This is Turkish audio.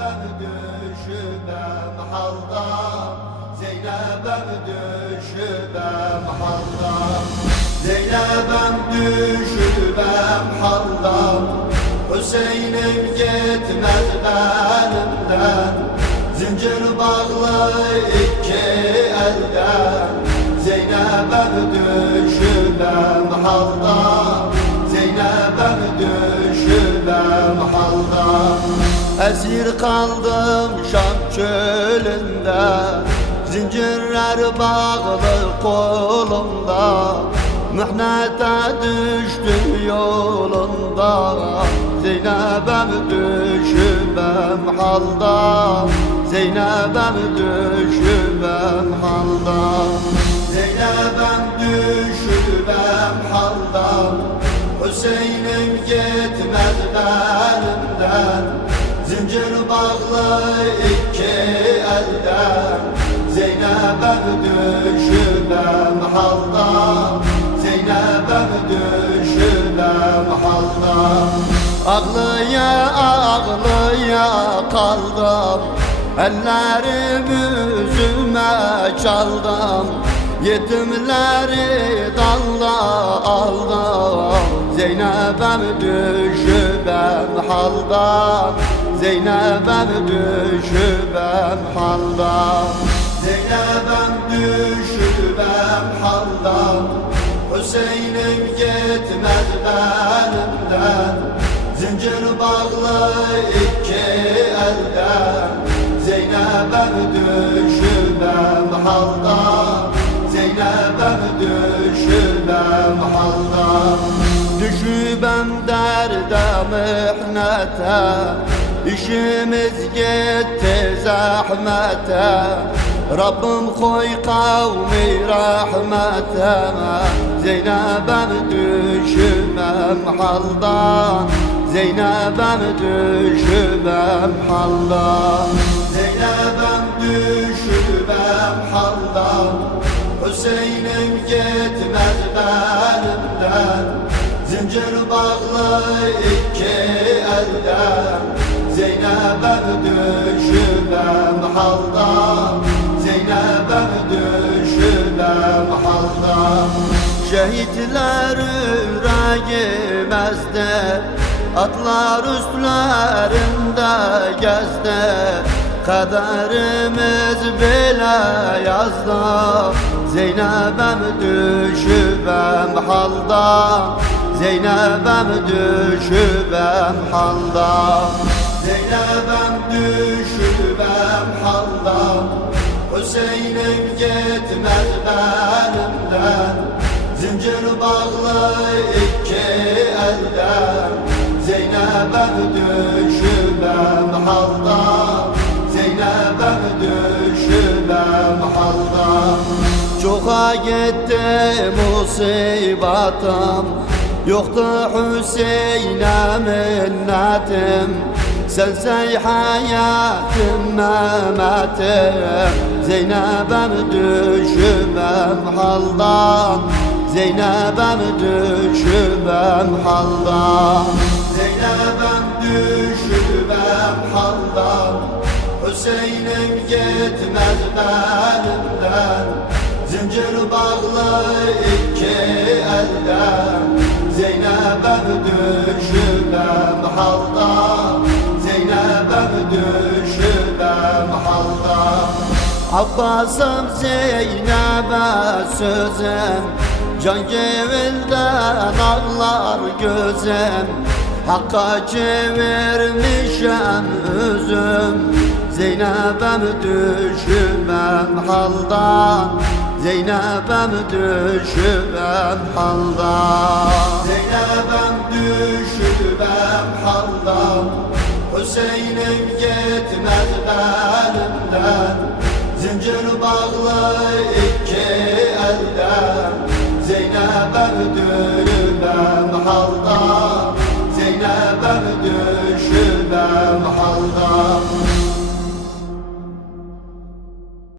Zeynep'em düşübem halda, Zeynep'em düşübem halda, Zeynep'em düşübem halda. Hüseyin'im gitmez benimden, zincir bağlı iki elden. Zeynep'em düşübem halda, Zeynep'em düşübem halda. Esir kaldım Şam çölünde, zincirler bağlı kolumda. Mühnete düştüm yolunda, Zeynep'em düşübem halda, Zeynep'em düşübem halda. Zeynep'em düşübem halda, Hüseyin'im gitmez benimden, zincir bağlı iki elden. Zeynep'em düşübem halda, Zeynep'em düşübem halda. Ağlıya ağlıya kaldım, ellerim üzüme çaldım. Yetimleri dalla aldım, Zeynep'em düşübem halda, Zeynep'em düşübem halda. Zeynep'em düşübem halda, Hüseyin'im gitmez benimden, zincir bağlı iki elden. Zeynep'em düşübem halda, Zeynep'em düşübem halda. Düşübem derde mihnete, İşimiz gitti zahmete. Rabbim koy kavmi rahmete, Zeynep'em düşübem halda, Zeynep'em düşübem halda. Zeynep'em düşübem halda, Hüseyin'im gitmez benimden, zincir bağlı iki elden. Zeynep'em düşübem halda, Zeynep'em düşübem halda. Şehitler yüreğimizde, atlar üstlerinde gezdi. Kaderimiz bile yazdı, Zeynep'em düşübem halda, Zeynep'em düşübem halda. Zeynep'em düşübem halda, Hüseyin'im gitmez benimden, zincir bağlı iki elden. Zeynep'em düşübem halda, Zeynep'em düşübem halda. Çoka gitti musibatim, yoktu Hüseyin'e minnetim. Sensey hayatım memetim, Zeynep'em düşübem halda, Zeynep'em düşübem halda. Zeynep'em düşübem halda, Hüseyin'im gitmez benimden, zincir bağlı iki elden. Zeynep'em düşübem halda, Zeynep'em düşübem halda. Abbas'ım Zeynep'e sözüm, can gevilden ağlar gözüm. Hakka çevirmişem özüm, Zeynep'em düşübem halda, Zeynep'em düşübem halda. Zeynep'em düşübem halda, Hüseyin'im gitmez benimden, zincir bağlı